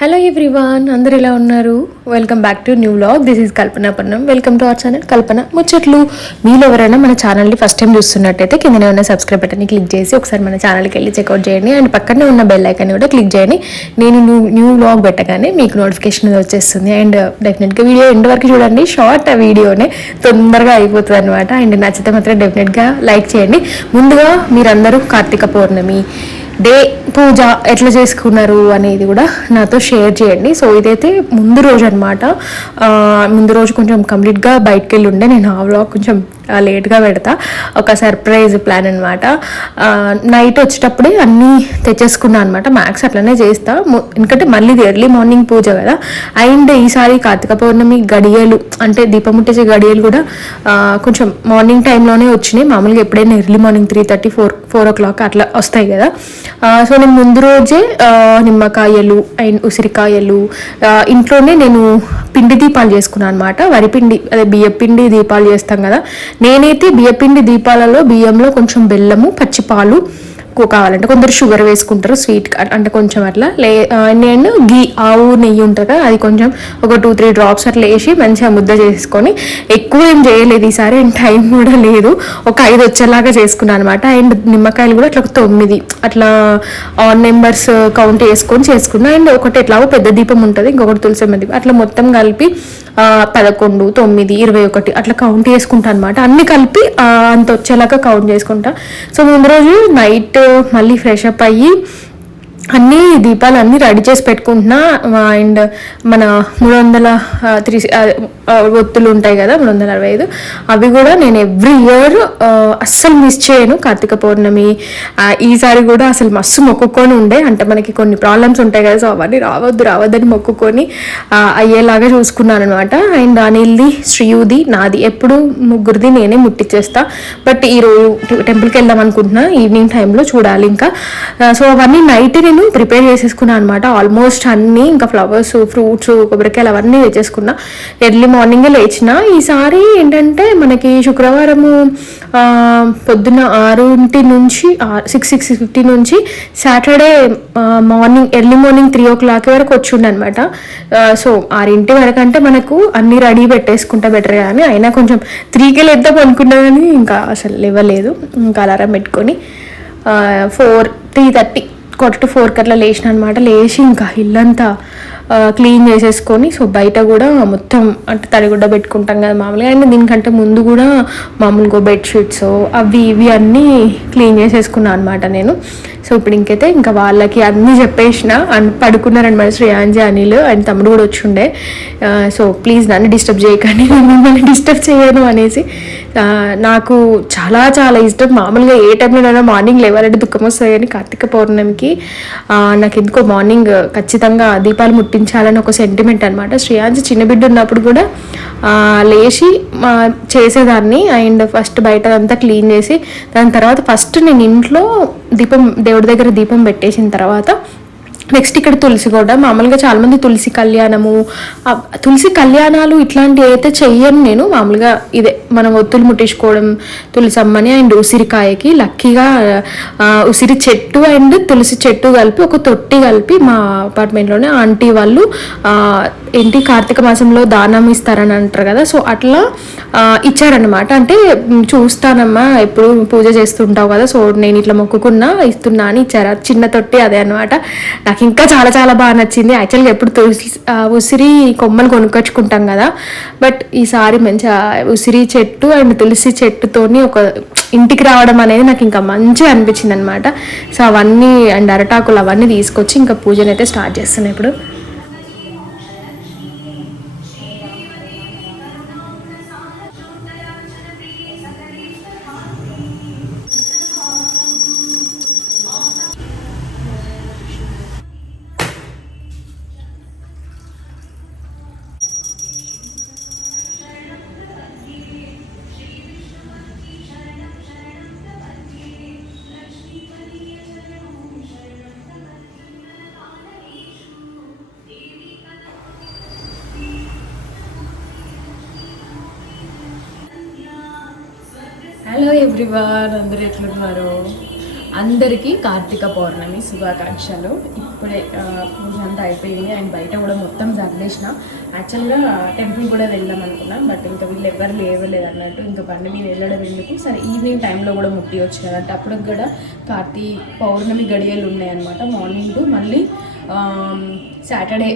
Hello everyone, అందరు ఎలా ఉన్నారు? Welcome back to new vlog. This is Kalpana Parnam. Welcome to our channel Kalpana Muchatlu. మీలో ఎవరైనా మన ఛానల్ని ఫస్ట్ టైం చూస్తున్నట్టయితే కిందనే ఉన్న సబ్స్క్రైబ్ బటన్ని క్లిక్ చేసి ఒకసారి మన ఛానల్కి వెళ్ళి చెక్అవుట్ చేయండి. అండ్ పక్కనే ఉన్న బెల్ ఐకాన్ని కూడా క్లిక్ చేయండి. నేను న్యూ వ్లాగ్ పెట్టగానే మీకు నోటిఫికేషన్ వచ్చేస్తుంది. అండ్ డెఫినెట్గా వీడియో ఎండ్ వరకు చూడండి. షార్ట్ వీడియోనే తొందరగా అయిపోతుంది అనమాట. అండ్ నచ్చితే మాత్రం డెఫినెట్గా లైక్ చేయండి. ముందుగా మీరందరూ కార్తీక పౌర్ణమి డే పూజ ఎట్లా చేసుకున్నారు అనేది కూడా నాతో షేర్ చేయండి. సో ఇదైతే ముందు రోజు అనమాట. ముందు రోజు కొంచెం కంప్లీట్గా బయటకు వెళ్ళి ఉండే. నేను ఆ వ్లాగ్ కొంచెం లేట్గా పెడతా. ఒక సర్ప్రైజ్ ప్లాన్ అనమాట. నైట్ వచ్చేటప్పుడే అన్నీ తెచ్చేసుకున్నాను అనమాట. మ్యాక్స్ అట్లనే చేస్తా, ఎందుకంటే మళ్ళీ ఎర్లీ మార్నింగ్ పూజ కదా. అండ్ ఈసారి కార్తీక పౌర్ణమి గడియలు అంటే దీపం ముట్టేసే గడియలు కూడా కొంచెం మార్నింగ్ టైంలోనే వచ్చినాయి. మామూలుగా ఎప్పుడైనా ఎర్లీ మార్నింగ్ 3:30, 4 o'clock అట్లా వస్తాయి కదా. సో నేను ముందు రోజే నిమ్మకాయలు అండ్ ఉసిరికాయలు ఇంట్లోనే నేను పిండి దీపాలు చేసుకున్నాను అనమాట. వరిపిండి అదే బియ్యపిండి దీపాలు చేస్తాం కదా. నేనైతే బియ్యపిండి దీపాలలో బియ్యంలో కొంచెం బెల్లము, పచ్చిపాలు కావాలంటే కొందరు షుగర్ వేసుకుంటారు, స్వీట్ అంటే కొంచెం అట్లా నేను గీ ఆవు నెయ్యి ఉంటుంది కదా, అది కొంచెం ఒక 2-3 drops అట్లా వేసి మంచిగా ముద్ద చేసుకొని, ఎక్కువ ఏం చేయలేదు ఈసారి. అండ్ టైం కూడా లేదు, ఒక 5 వచ్చేలాగా చేసుకున్నాను అనమాట. అండ్ నిమ్మకాయలు కూడా అట్లా 9 అట్లా ఆన్ నెంబర్స్ కౌంట్ చేసుకొని చేసుకున్నా. అండ్ ఒకటి ఎట్లాగో పెద్ద దీపం ఉంటుంది, ఇంకొకటి తులసమ్మ దీపం, అట్లా మొత్తం కలిపి 11, 9, 21 అట్లా కౌంట్ చేసుకుంటా అనమాట. అన్ని కలిపి అంత వచ్చేలాగా కౌంట్ చేసుకుంటా. సో ముందు రోజు నైట్ మళ్ళీ ఫ్రెష్ అప్ అయ్యి అన్నీ దీపాలు అన్నీ రెడీ చేసి పెట్టుకుంటున్నా. అండ్ మన 330 ఒత్తులు ఉంటాయి కదా, 365, అవి కూడా నేను ఎవ్రీ ఇయర్ అస్సలు మిస్ చేయను. కార్తీక పౌర్ణమి ఈసారి కూడా అసలు మస్తు మొక్కుకొని ఉండే, అంటే మనకి కొన్ని ప్రాబ్లమ్స్ ఉంటాయి కదా, సో అవన్నీ రావద్దని మొక్కుకొని అయ్యేలాగా చూసుకున్నాను అనమాట. అండ్ అనిల్ది, శ్రీయుది, నాది ఎప్పుడు ముగ్గురిది నేనే ముట్టించేస్తా. బట్ ఈరోజు టెంపుల్కి వెళ్దాం అనుకుంటున్నా, ఈవినింగ్ టైంలో చూడాలి ఇంకా. సో అవన్నీ నైట్ నేను ప్రిపేర్ చేసేసుకున్నాను అనమాట. ఆల్మోస్ట్ అన్నీ, ఇంకా ఫ్లవర్స్, ఫ్రూట్స్, కొబ్బరికాయలు అవన్నీ తెచ్చేసుకున్నా. ఎర్లీ మార్నింగే లేచిన. ఈసారి ఏంటంటే మనకి శుక్రవారము పొద్దున్న 6 నుంచి 6:50 నుంచి Saturday morning early morning 3 o'clock వరకు వచ్చిండే అనమాట. సో 6 వరకు అంటే మనకు అన్నీ రెడీ పెట్టేసుకుంటా బెటర్ కానీ, అయినా కొంచెం 3కే లేద్దాం అనుకున్నా కానీ ఇంకా అసలు లేవలేదు. ఇంకా అలారం పెట్టుకొని 3:30 quarter to 4 అట్లా లేచిన అనమాట. లేచి ఇంకా ఇల్లంతా క్లీన్ చేసేసుకొని, సో బయట కూడా మొత్తం అంటే తడిగుడ్డ పెట్టుకుంటాం కదా మామూలుగా. అండ్ దీనికంటే ముందు కూడా మామూలుగా బెడ్షీట్స్ అవి ఇవి అన్నీ క్లీన్ చేసేసుకున్నాను అనమాట నేను. సో ఇప్పుడు ఇంకైతే ఇంకా వాళ్ళకి అన్నీ చెప్పేసిన, పడుకున్నారనమాట శ్రేయాంజి, అనిల్ అండ్ తమ్ముడు కూడా వచ్చిండే. సో ప్లీజ్ నన్ను డిస్టర్బ్ చేయకండి, మిమ్మల్ని డిస్టర్బ్ చేయను అనేసి. నాకు చాలా చాలా ఇష్టం. మామూలుగా ఏ టైంలోనైనా మార్నింగ్ లేవాలంటే దుఃఖం వస్తుంది, కానీ కార్తీక పౌర్ణమికి నాకు ఎందుకో మార్నింగ్ ఖచ్చితంగా దీపాలు ముట్టించాలని ఒక సెంటిమెంట్ అనమాట. శ్రేయాంజి చిన్న బిడ్డ ఉన్నప్పుడు కూడా లేచి చేసేదాన్ని. అండ్ ఫస్ట్ బయట అంతా క్లీన్ చేసి, దాని తర్వాత ఫస్ట్ నేను ఇంట్లో దేవుడి దగ్గర దీపం పెట్టేసిన తర్వాత నెక్స్ట్ ఇక్కడ తులసి కూడా మామూలుగా చాలామంది తులసి కళ్యాణాలు ఇట్లాంటివి అయితే చెయ్యను నేను. మామూలుగా ఇదే మనం ఒత్తులు ముట్టించుకోవడం తులసమ్మని. అండ్ ఉసిరికాయకి లక్కీగా ఉసిరి చెట్టు అండ్ తులసి చెట్టు కలిపి ఒక తొట్టి కలిపి మా అపార్ట్మెంట్లోనే ఆంటీ వాళ్ళు ఏంటి కార్తీక మాసంలో దానం ఇస్తారని అంటారు కదా, సో అట్లా ఇచ్చారనమాట. అంటే చూస్తానమ్మా ఎప్పుడు పూజ చేస్తుంటావు కదా, సో నేను ఇట్లా మొక్కుకున్నా ఇస్తున్నా అని ఇచ్చారు. చిన్న తొట్టి అదే అనమాట. నాకు ఇంకా చాలా చాలా బాగా నచ్చింది. యాక్చువల్గా ఎప్పుడు ఉసిరి కొమ్మలు కొనుక్కొచ్చుకుంటాం కదా, బట్ ఈసారి మంచిగా ఉసిరి చెట్టు అండ్ తులసి చెట్టుతోని ఒక ఇంటికి రావడం అనేది నాకు ఇంకా మంచిగా అనిపించింది అనమాట. సో అవన్నీ అండ్ అరటాకులు అవన్నీ తీసుకొచ్చి ఇంకా పూజనైతే స్టార్ట్ చేస్తున్నాను ఇప్పుడు. హలో ఎవ్రీవన్, అందరూ ఎట్లున్నారు? అందరికీ కార్తీక పౌర్ణమి శుభాకాంక్షలు. ఇప్పుడే పూజ అంతా అయిపోయింది అండ్ బయట కూడా మొత్తం జగలేసిన. యాక్చువల్గా టెంపుల్ కూడా వెళ్దాం అనుకున్నాం, బట్ ఇంకా వీళ్ళు ఎవరు లేవలేదు అన్నట్టు ఇంకా బండి మీద వెళ్ళడం ఎందుకు, సరే ఈవినింగ్ టైంలో కూడా ముట్టి వచ్చు కదంటే అప్పటికి కూడా కార్తీక పౌర్ణమి గడియలు ఉన్నాయన్నమాట. మార్నింగ్ మళ్ళీ Saturday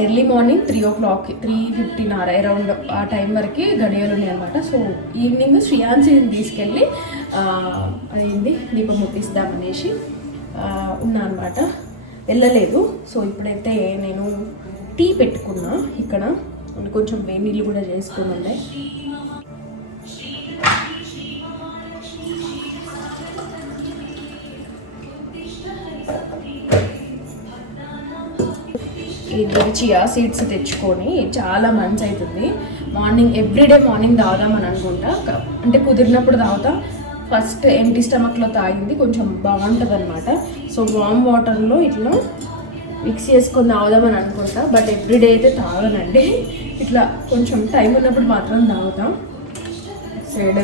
early morning 3 o'clock 3:15 around ఆ టైం వరకు గడియలు ఉన్నాయి అనమాట. సో ఈవినింగ్ శ్రీయాన్సిని తీసుకెళ్ళి అదేంటి దీపం ముట్టిస్తామనేసి ఉన్నా అనమాట, వెళ్ళలేదు. సో ఇప్పుడైతే నేను టీ పెట్టుకున్నా, ఇక్కడ కొంచెం వేడి నీళ్ళు కూడా చేసుకుని ఉన్నాయి. ఇది చియా సీడ్స్ తెచ్చుకొని చాలా మంచి అవుతుంది. మార్నింగ్ ఎవ్రీడే మార్నింగ్ తాగుదామని అనుకుంటా, అంటే కుదిరినప్పుడు తాగుతా. ఫస్ట్ ఎంటీ స్టమక్లో తాగింది కొంచెం బాగుంటుంది అనమాట. సో వామ్ వాటర్లో ఇట్లా మిక్స్ చేసుకొని తాగుదామని అనుకుంటా, బట్ ఎవ్రీడే అయితే తాగనండి. ఇట్లా కొంచెం టైం ఉన్నప్పుడు మాత్రం తాగుతాం. సైడ్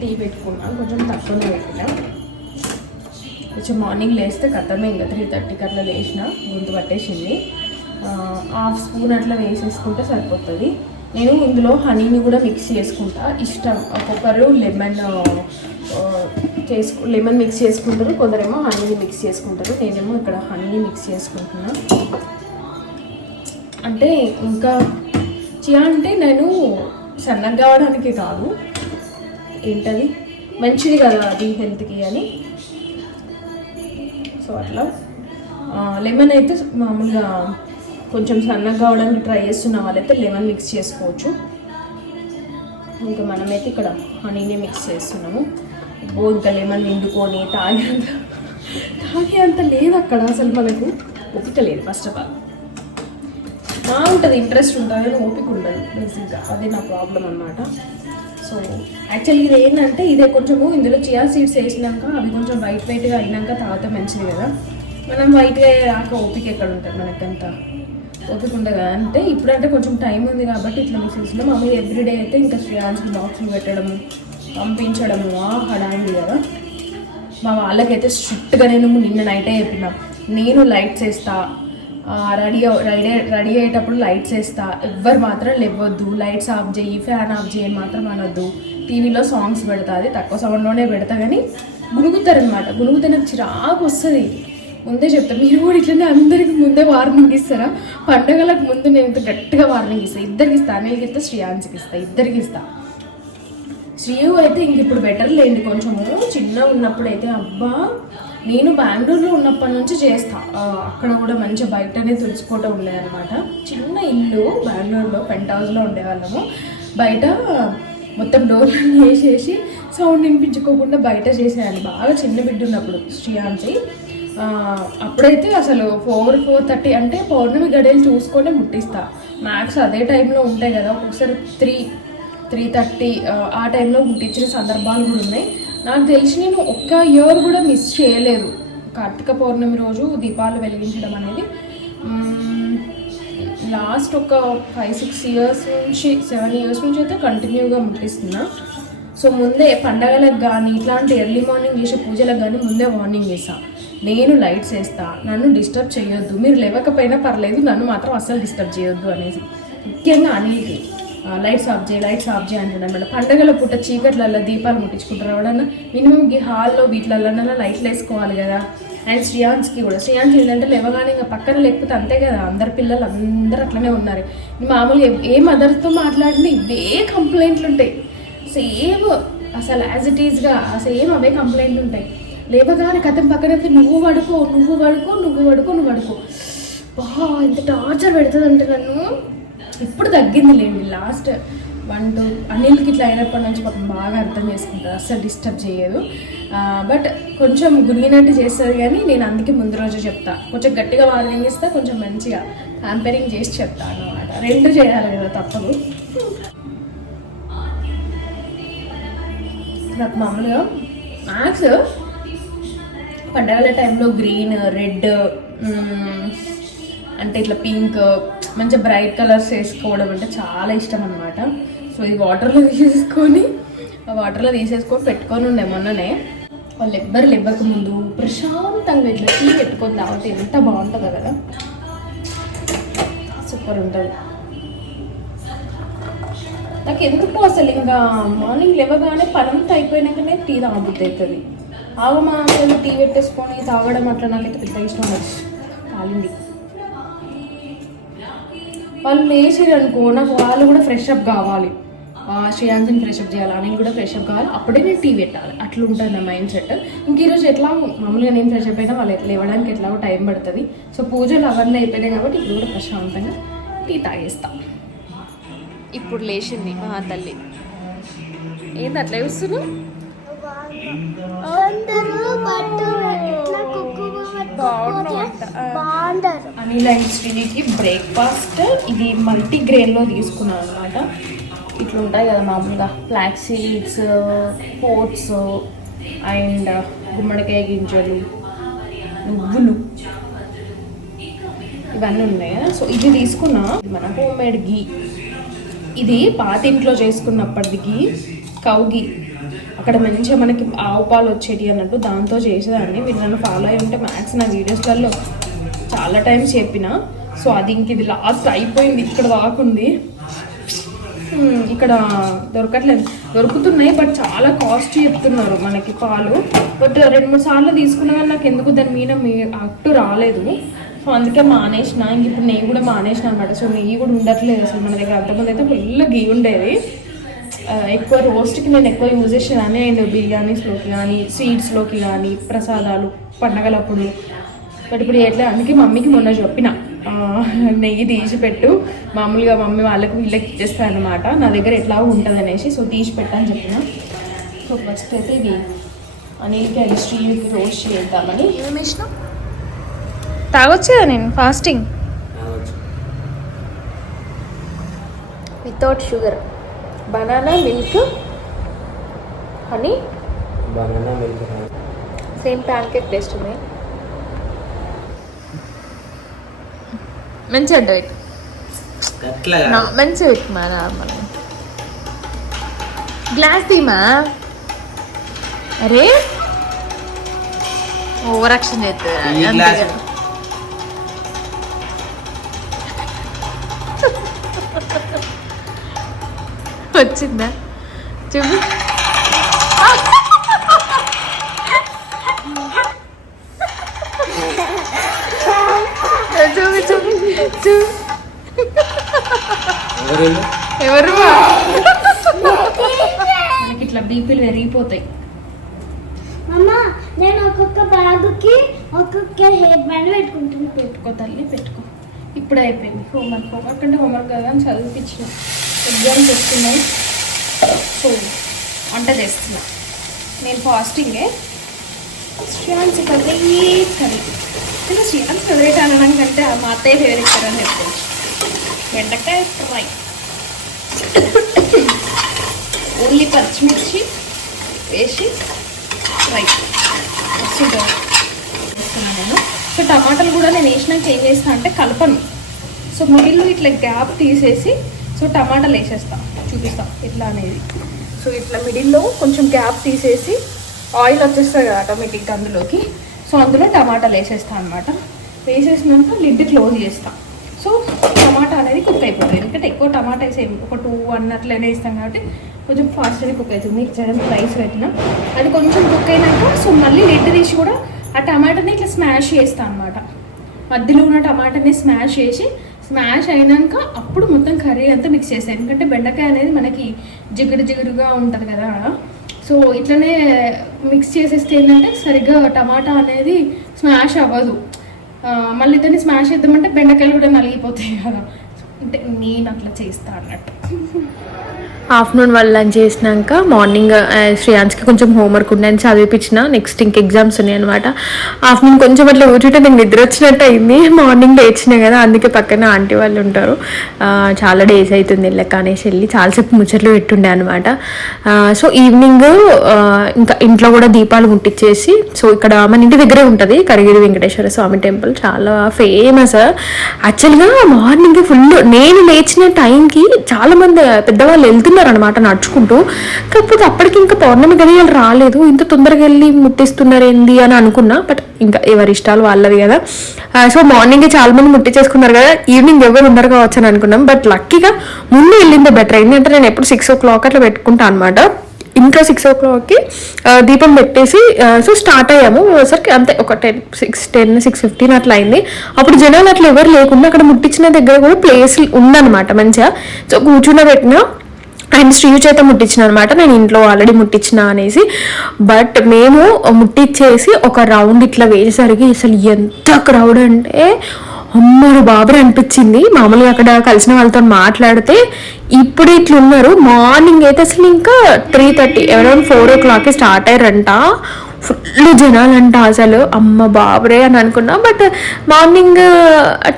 టీ పెట్టుకున్నాను, కొంచెం తక్కువనే పెట్టినా. కొంచెం మార్నింగ్ లేస్తే కథమే, ఇంకా 3:30కి అట్లా లేచిన గొంతు పట్టేసింది. హాఫ్ స్పూన్ అట్లా వేసేసుకుంటే సరిపోతుంది. నేను ఇందులో హనీని కూడా మిక్స్ చేసుకుంటా, ఇష్టం. ఒక్కొక్కరు లెమన్ మిక్స్ చేసుకుంటారు, కొందరేమో హనీని మిక్స్ చేసుకుంటారు. నేనేమో ఇక్కడ హనీని మిక్స్ చేసుకుంటున్నా. అంటే ఇంకా చియా అంటే నేను సన్నగా కావడానికి కాదు, ఏంటది మంచిది కదా అది హెల్త్కి అని. సో అట్లా లెమన్ అయితే మామూలుగా కొంచెం సన్నగా కావడానికి ట్రై చేస్తున్న వాళ్ళైతే లెమన్ మిక్స్ చేసుకోవచ్చు. ఇంకా మనమైతే ఇక్కడ హనీనే మిక్స్ చేస్తున్నాము. ఇంకా లెమన్ నిండుకొని తాగే అంత లేదు అక్కడ, అసలు మనకు ఓపిక లేదు. ఫస్ట్ ఆఫ్ ఆల్ బాగుంటుంది, ఇంట్రెస్ట్ ఉంటుంది, కానీ ఓపిక ఉండదు బేసిక్గా, అదే నా ప్రాబ్లం అనమాట. సో యాక్చువల్లీ ఇది ఏంటంటే ఇదే కొంచెము ఇందులో చియా సీడ్స్ వేసినాక అవి కొంచెం వైట్గా అయినాక తాగితే మంచిది కదా. మనం వైట్గా రాక ఓపిక ఎక్కడ ఉంటుంది మనకంతా, ఓపిక ఉండదు కదా. అంటే ఇప్పుడంటే కొంచెం టైం ఉంది కాబట్టి ఇట్లా మిక్స్ చేస్తున్నాం. మామూలుగా ఎవ్రీడే అయితే ఇంకా శ్రీయాన్స్కి బాక్స్లు పెట్టడము పంపించడము హడావిడి కదా. మా వాళ్ళకైతే స్ట్రిక్ట్గా నేను నిన్న నైటే చెప్పిన, నేను లైట్స్ వేస్తా, రెడీ అయ్యేటప్పుడు లైట్స్ వేస్తా, ఎవ్వరు మాత్రం లేవద్దు, లైట్స్ ఆఫ్ చేయి, ఫ్యాన్ ఆఫ్ చేయి మాత్రం అనొద్దు. టీవీలో సాంగ్స్ పెడతా, అది తక్కువ సౌండ్లోనే పెడతా, కానీ గునుగుతారనమాట. గునుగుతే నాకు చిరాకు వస్తుంది. ముందే చెప్తా, మీరు కూడా ఇట్లనే అందరికి ముందే వార్నింగ్ ఇస్తారా? పండగలకు ముందు నేను ఇంత గట్టిగా వార్నింగ్ ఇస్తాను. ఇద్దరికి ఇస్తా, అనిల్కి ఇస్తా, శ్రీయాన్స్కి ఇస్తా, ఇద్దరికి ఇస్తా. శ్రీయు అయితే ఇంక ఇప్పుడు బెటర్ లేండి, కొంచెము చిన్న ఉన్నప్పుడు అయితే అబ్బా, నేను బెంగళూరులో ఉన్నప్పటి నుంచి చేస్తా. అక్కడ కూడా మంచిగా బయటనే తులుచుకోవటం ఉండేదన్నమాట. చిన్న ఇల్లు బెంగళూరులో పెంట్ హౌస్లో ఉండేవాళ్ళము. బయట మొత్తం డోర్లు వేసేసి సౌండ్ వినిపించుకోకుండా బయట చేసేయాలి. బాగా చిన్న బిడ్డ ఉన్నప్పుడు శ్రీయాన్సి. అప్పుడైతే అసలు 4:30 అంటే పౌర్ణమి గడియలు చూసుకొని ముట్టిస్తా. మ్యాక్స్ అదే టైంలో ఉంటాయి కదా, ఒకసారి 3:30 ఆ టైంలో ముట్టించిన సందర్భాలు కూడా ఉన్నాయి. నాకు తెలిసి నేను ఒక్క ఇయర్ కూడా మిస్ చేయలేదు కార్తీక పౌర్ణమి రోజు దీపాలు వెలిగించడం అనేది. లాస్ట్ ఒక 5-6 ఇయర్స్ నుంచి 7 ఇయర్స్ నుంచి అయితే కంటిన్యూగా ముట్టిస్తున్నా. సో ముందే పండగలకు కానీ ఇట్లాంటి ఎర్లీ మార్నింగ్ చేసే పూజలకు కానీ ముందే వార్నింగ్ చేస్తాను, నేను లైట్స్ వేస్తా, నన్ను డిస్టర్బ్ చేయొద్దు, మీరు లేవకపోయినా పర్లేదు, నన్ను మాత్రం అస్సలు డిస్టర్బ్ చేయొద్దు అనేసి. ముఖ్యంగా అనిల్కి లైట్స్ ఆఫ్ చేయి అంటాడు అనమాట. పండగల పూట చీకట్లలో దీపాలు ముట్టించుకుంటారు ఎవడన్నా, మినిమం ఈ హాల్లో వీటిలన్నా లైట్లు వేసుకోవాలి కదా. అండ్ శ్రీయాన్స్కి కూడా, శ్రీయాన్స్ ఏంటంటే లేవగానే ఇంకా పక్కన లేకపోతే అంతే కదా, అందరు పిల్లలు అందరూ అట్లనే ఉన్నారు. మామూలుగా ఏ మదర్తో మాట్లాడినా ఇవే కంప్లైంట్లు ఉంటాయి, సేమ్ అసలు యాజ్ ఇట్ ఈజ్గా సేమ్ అవే కంప్లైంట్లు ఉంటాయి. లేవగానే కథం పక్కన నువ్వు పడుకో బా ఇంత టార్చర్ పెడుతుందంటే నన్ను. ఇప్పుడు తగ్గింది లేండి, లాస్ట్ 1-2 అనిల్కి ఇట్లా అయినప్పటి నుంచి పాపం బాగా అర్థం చేసుకుంటారు, అస్సలు డిస్టర్బ్ చేయదు. బట్ కొంచెం గురిగినట్టు చేస్తుంది, కానీ నేను అందుకే ముందు రోజు చెప్తా, కొంచెం గట్టిగా వార్నింగ్ ఇస్తా, కొంచెం మంచిగా హ్యాంపరింగ్ చేసి చెప్తా అన్నమాట. 2 చేయాలి కదా, తప్పదు. నాకు మామూలుగా మ్యాక్స్ పండగల టైంలో గ్రీన్, రెడ్, అంటే ఇట్లా పింక్, మంచిగా బ్రైట్ కలర్స్ వేసుకోవడం అంటే చాలా ఇష్టం అనమాట. సో ఇది వాటర్లో వేసేసుకొని ఆ వాటర్లో తీసేసుకొని పెట్టుకొని ఉండే మొన్ననే. వాళ్ళు ఎవ్వరు లేవ్వక ముందు ప్రశాంతంగా ఇట్లా టీ పెట్టుకొని తాగితే ఎంత బాగుంటుందో కదా, సూపర్ ఉంటుంది. నాకు ఎందుకు అసలు ఇంకా మార్నింగ్ లేవగానే పనంతా అయిపోయినాకనే టీ తాగబుద్ధి అవుతుంది. ఆగమాగలు టీ పెట్టేసుకొని తాగడం అట్లా నాకైతే పెద్ద ఇష్టం వచ్చి కాలింది. వాళ్ళు లేచిరు అనుకో, నాకు వాళ్ళు కూడా ఫ్రెష్ అప్ కావాలి, శ్రేయాంశని ఫ్రెష్ అప్ చేయాలి, నేను కూడా ఫ్రెష్ అప్ కావాలి, అప్పుడే నేను టీ పెట్టాలి. అట్లా ఉంటుంది నా మైండ్ సెట్. ఇంక ఈరోజు ఎట్లా మామూలుగా నేను ఫ్రెష్ అప్ అయినా వాళ్ళు లేవడానికి ఎట్లాగో టైం పడుతుంది. సో పూజలు అవన్నీ అయిపోయినాయి కాబట్టి ఇప్పుడు కూడా ప్రశాంతంగా టీ తాగేస్తా. ఇప్పుడు లేచింది మా తల్లి. ఏంది అట్లా చూస్తున్నావు? అనిల్ అండ్ శ్రీకి బ్రేక్ఫాస్ట్ ఇది మల్టీగ్రెయిన్లో తీసుకున్నాను అనమాట. ఇట్లా ఉంటాయి కదా మామూలుగా ఫ్లాక్స్ సీడ్స్, ఓట్స్ అండ్ గుమ్మడికాయ గింజలు, నువ్వులు ఇవన్నీ ఉన్నాయి కదా. సో ఇది తీసుకున్నా. మన హోమ్ మేడ్ గీ, ఇది పాత ఇంట్లో చేసుకున్నప్పటిది గీ, కౌ గీ. అక్కడ మంచిగా మనకి ఆవు పాలు వచ్చేటి అన్నట్టు దాంతో చేసేదాన్ని. మీరు నన్ను ఫాలో అయి ఉంటే మ్యాక్స్ నా వీడియోస్లలో చాలా టైమ్స్ చెప్పిన. సో అది ఇంక ఇది లాస్ట్ అయిపోయింది, ఇక్కడ దాకుంది. ఇక్కడ దొరకట్లేదు, దొరుకుతున్నాయి బట్ చాలా కాస్ట్ చెప్తున్నారు మనకి పాలు. బట్ 2-3 సార్లు తీసుకున్నా కానీ నాకు ఎందుకు దాని మీద అట్టు రాలేదు. సో అందుకే మానేసిన. ఇంక ఇప్పుడు నెయ్యి కూడా మానేసిన అనమాట. సో నెయ్యి కూడా ఉండట్లేదు అసలు మన దగ్గర. అంతమంది అయితే ఫుల్ గీ ఉండేది. ఎక్కువ రోస్ట్కి నేను ఎక్కువ యూజ్ చేసేదాన్ని. అండ్ బిర్యానీస్లోకి కానీ, స్వీట్స్లోకి కానీ, ప్రసాదాలు పండగలప్పుడు. బట్ ఇప్పుడు ఎట్లా, అందుకే మమ్మీకి మొన్న చెప్పిన నెయ్యి తీసి పెట్టు, మామూలుగా మమ్మీ వాళ్ళకి వీళ్ళకి ఇచ్చేస్తాను అనమాట, నా దగ్గర ఎట్లా ఉంటుంది అనేసి. సో తీసి పెట్టని చెప్పిన. సో ఫస్ట్ అయితే ఇది అనిల్కి అది శ్రీకి రోస్ట్ చేద్దామని. ఏమేమి వేసినా తాగొచ్చు కదా నేను fasting without sugar. Banana milk honey, banana milk same pan cake taste ఉంది. మంచిగా ఉంటుంది, మంచిగా పెట్టుమా. గ్లాస్ తీమా. అరే ఓవర్ యాక్షన్ చేస్తుంది. వచ్చిందా చూపి. చూపి చూపి చూ. ఎవరు మనకి ఇట్లా బీపీలు పెరిగిపోతాయి. నేను ఒక్కొక్క బ్యాగ్కి ఒక్కొక్క హెయిర్ బ్యాండ్ పెట్టుకుంటున్నా. పెట్టుకో తల్లి పెట్టుకో. ఇప్పుడే అయిపోయింది హోంవర్క్ అంటే హోంవర్క్ కదా అని చదివిపించిన. ఎగ్జామ్స్ వస్తున్నాయి. సో వంట చేస్తున్నా నేను ఫాస్టింగే. శ్రీయాన్స్ ఫేవరెట్ కర్రీ అంటే శ్రీయాన్స్ ఫేవరెట్ అనడం కంటే మా అత్తయ్య ఫేవరెట్ కర్రీ అని చెప్తాను. బెండకాయ ఫ్రై, ఓన్లీ పచ్చిమిర్చి వేసి ఫ్రై వేస్తున్నాను నేను. సో టమాటాలు కూడా నేను వేసినాక ఏం చేస్తాను అంటే కలపను. సో మిడిల్లో ఇట్లా గ్యాప్ తీసేసి సో టమాటాలు వేసేస్తా, చూపిస్తా ఎట్లా అనేది. సో ఇట్లా మిడిల్లో కొంచెం గ్యాప్ తీసేసి ఆయిల్ వచ్చేస్తుంది కదా ఆటోమేటిక్గా అందులోకి. సో అందులో టమాటాలు వేసేస్తాను అనమాట. వేసేసినాక లిడ్ క్లోజ్ చేస్తా. సో టమాటా అనేది కుక్ అయిపోతుంది. ఎందుకంటే ఎక్కువ టమాటా వేసే ఒక 2-1 అట్లనే వేస్తాం కాబట్టి కొంచెం ఫాస్ట్గా కుక్ అవుతుంది. ఇటు సైడ్ రైస్ పెట్టిన అది కొంచెం కుక్ అయినాక సో మళ్ళీ లిడ్ తీసి కూడా ఆ టమాటాని ఇట్లా స్మాష్ చేస్తాను అనమాట. మధ్యలో ఉన్న టమాటాని స్మాష్ చేసి స్మాష్ అయినాక అప్పుడు మొత్తం కర్రీ అంతా మిక్స్ చేస్తాను. ఎందుకంటే బెండకాయ అనేది మనకి జిగురుగా ఉంటుంది కదా. సో ఇట్లనే మిక్స్ చేసేస్తే ఏంటంటే సరిగ్గా టమాటా అనేది స్మాష్ అవ్వదు. మళ్ళీ దాన్ని స్మాష్ చేద్దామంటే బెండకాయలు కూడా నలిగిపోతాయి కదా. అంటే నేను అట్లా చేస్తా అన్నట్టు. ఆఫ్టర్నూన్ వాళ్ళు లంచ్ చేసినాక మార్నింగ్ శ్రేయాన్స్కి కొంచెం హోంవర్క్ ఉందని చదివిపించిన. నెక్స్ట్ ఇంక ఎగ్జామ్స్ ఉన్నాయి అనమాట. ఆఫ్టర్నూన్ కొంచెం అట్లా కూర్చుంటే నాకు నిద్ర వచ్చినట్టు అయింది. మార్నింగ్ లేచిన కదా, అందుకే పక్కన ఆంటీ వాళ్ళు ఉంటారు. చాలా డేస్ అవుతుంది వెళ్ళక అనేసి వెళ్ళి చాలాసేపు ముచ్చట్లు పెట్టుండే అనమాట. సో ఈవినింగ్ ఇంకా ఇంట్లో కూడా దీపాలు ముట్టించేసి, సో ఇక్కడ మన ఇంటి దగ్గరే ఉంటుంది కరిగిరి వెంకటేశ్వర స్వామి టెంపుల్, చాలా ఫేమస్. యాక్చువల్గా మార్నింగ్ ఫుల్ నేను లేచిన టైంకి చాలా మంది పెద్దవాళ్ళు వెళ్తున్నారు అనమాట నడుచుకుంటూ. కాకపోతే అప్పటికి ఇంకా పౌర్ణమి గడియలు రాలేదు, ఇంత తొందరగా వెళ్ళి ముట్టిస్తున్నారు ఏంది అని అనుకున్నా. బట్ ఇంకా ఎవరి ఇష్టాలు వాళ్ళవి కదా. సో మార్నింగ్ చాలా మంది ముట్టించేసుకున్నారు కదా, ఈవినింగ్ ఎవరు ఉండరు కావచ్చు అని అనుకున్నాం. బట్ లక్కీగా ముందు వెళ్ళిందే బెటర్. ఏంటంటే నేను ఎప్పుడు 6 o'clock అట్లా పెట్టుకుంటాను అనమాట. ఇంకా 6 o'clockకి దీపం పెట్టేసి సో స్టార్ట్ అయ్యాము. సరికి అంతే ఒక 6:15 అట్లా అయింది. అప్పుడు జనాలు అట్లా ఎవరు లేకుండా అక్కడ ముట్టించిన దగ్గర కూడా ప్లేస్ ఉందన్నమాట మంచిగా. సో కూర్చున్న పెట్టిన అండ్ శ్రీయు చేత ముట్టించిన అనమాట, నేను ఇంట్లో ఆల్రెడీ ముట్టించిన అనేసి. బట్ మేము ముట్టించేసి ఒక రౌండ్ ఇట్లా వేసేసరికి అసలు ఎంత క్రౌడ్ అంటే అమ్మరు బాబరు అనిపించింది. మామూలుగా అక్కడ కలిసిన వాళ్ళతో మాట్లాడితే ఇప్పుడు ఇట్లున్నారు. మార్నింగ్ అయితే అసలు ఇంకా 3:30 అరౌండ్ 4 o'clock స్టార్ట్ అయ్యారంట. ఫుల్ జనాలంట అసలు, అమ్మ బాబరే అని అనుకున్నా. బట్ మార్నింగ్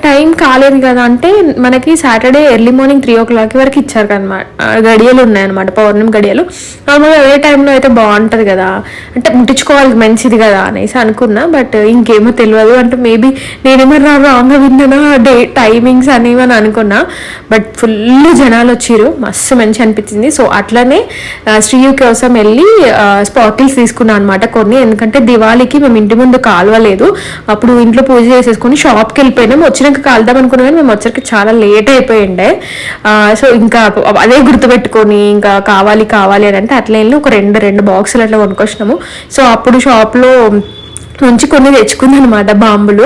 టైం కాలేదు కదా, అంటే మనకి సాటర్డే ఎర్లీ మార్నింగ్ 3 o'clock వరకు ఇచ్చారు కదనమాట. గడియలు ఉన్నాయన్నమాట, పౌర్ణమి గడియలు. నార్మల్గా అదే టైంలో అయితే బాగుంటుంది కదా, అంటే ముట్టించుకోవాలి మంచిది కదా అనేసి అనుకున్నా. బట్ ఇంకేమో తెలియదు, అంటే మేబీ నేనేమన్నా రాంగ్గా విన్నానా టైమింగ్స్ అనేవి అని అనుకున్నా. బట్ ఫుల్ జనాలు వచ్చిర్రు, మస్తు మంచి అనిపించింది. సో అట్లనే శ్రీయు కోసం వెళ్ళి స్పార్కిల్స్ తీసుకున్నాను అనమాట కొన్ని. ఎందుకంటే దివాళీకి మేము ఇంటి ముందు కాలువలేదు, అప్పుడు ఇంట్లో పూజ చేసేసుకుని షాప్కి వెళ్ళిపోయినాం. వచ్చినాక కాలుదాం అనుకున్నాం కానీ మేము వచ్చరికి చాలా లేట్ అయిపోయిండే. సో ఇంకా అదే గుర్తుపెట్టుకొని ఇంకా కావాలి అని అంటే అట్లా వెళ్ళి ఒక రెండు బాక్సులు అట్లా కొనుక్కొచ్చినాము. సో అప్పుడు షాప్లో నుంచి కొన్ని తెచ్చుకుంది అనమాట, బాంబులు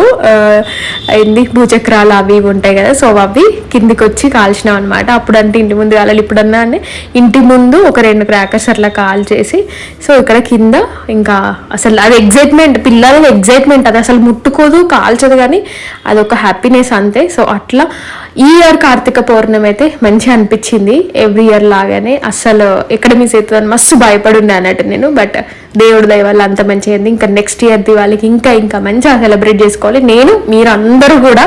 అయింది, భూచక్రాలు అవి ఇవి ఉంటాయి కదా. సో అవి కిందికి వచ్చి కాల్చినాం అనమాట. అప్పుడు అంటే ఇంటి ముందు కాలాలి, ఇప్పుడన్నా అని ఇంటి ముందు ఒక 2 క్రాకర్స్ అట్లా కాల్ చేసి, సో ఇక్కడ కింద ఇంకా అసలు అది ఎగ్జైట్మెంట్, పిల్లల ఎగ్జైట్మెంట్. అది అసలు ముట్టుకోదు కాల్చదు కానీ అదొక హ్యాపీనెస్ అంతే. సో అట్లా ఈ ఇయర్ కార్తీక పౌర్ణమి అయితే మంచిగా అనిపించింది, ఎవ్రీ ఇయర్ లాగానే. అసలు ఎక్కడ మిస్ అవుతుందని మస్తు భయపడి ఉండే అన్నట్టు నేను. బట్ దేవుడి దయ వల్ల అంత మంచిగా అయింది. ఇంకా నెక్స్ట్ ఇయర్ దివాళీకి ఇంకా మంచిగా సెలబ్రేట్ చేసుకోవాలి నేను, మీరు అందరూ కూడా.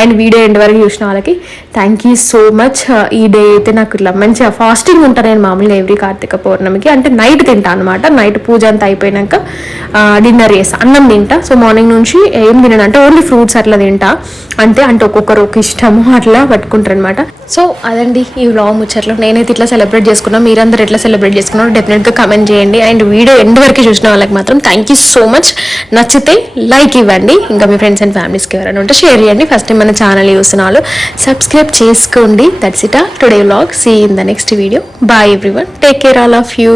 అండ్ వీడియో ఎండ్ వరకు చూసిన వాళ్ళకి థ్యాంక్ యూ సో మచ్. ఈ డే అయితే నాకు ఇట్లా మంచిగా ఫాస్టింగ్ ఉంటాను నేను మామూలుగా ఎవ్రీ కార్తీక పౌర్ణమికి. అంటే నైట్ తింటా అనమాట, నైట్ పూజ అంతా అయిపోయినాక డిన్నర్ చేస్తా, అన్నం తింటా. సో మార్నింగ్ నుంచి ఏం తినను, అంటే ఓన్లీ ఫ్రూట్స్ అట్లా తింటా అంతే. అంటే ఒక్కొక్కరు ఒక ఇష్టము అట్లా పట్టుకుంటారు అనమాట. సో అదండి ఈ వ్లాగ్ ముచ్చట్లో. నేనైతే ఇట్లా సెలబ్రేట్ చేసుకున్నా, మీరందరూ ఎట్లా సెలబ్రేట్ చేసుకున్నారో డెఫినెట్గా కమెంట్ చేయండి. అండ్ వీడియో ఎండ్ వరకు చూసిన వాళ్ళకి మాత్రం థ్యాంక్ యూ సో మచ్. నచ్చితే లైక్ ఇవ్వండి, ఇంకా మీ ఫ్రెండ్స్ అండ్ ఫ్యామిలీస్కి ఎవరైనా ఉంటే షేర్ చేయండి. ఫస్ట్ టైం మన ఛానల్ చూస్తున్న వాళ్ళు సబ్స్క్రైబ్ చేసుకోండి. That's it today vlog. See in the next video. Bye everyone, take care all of you.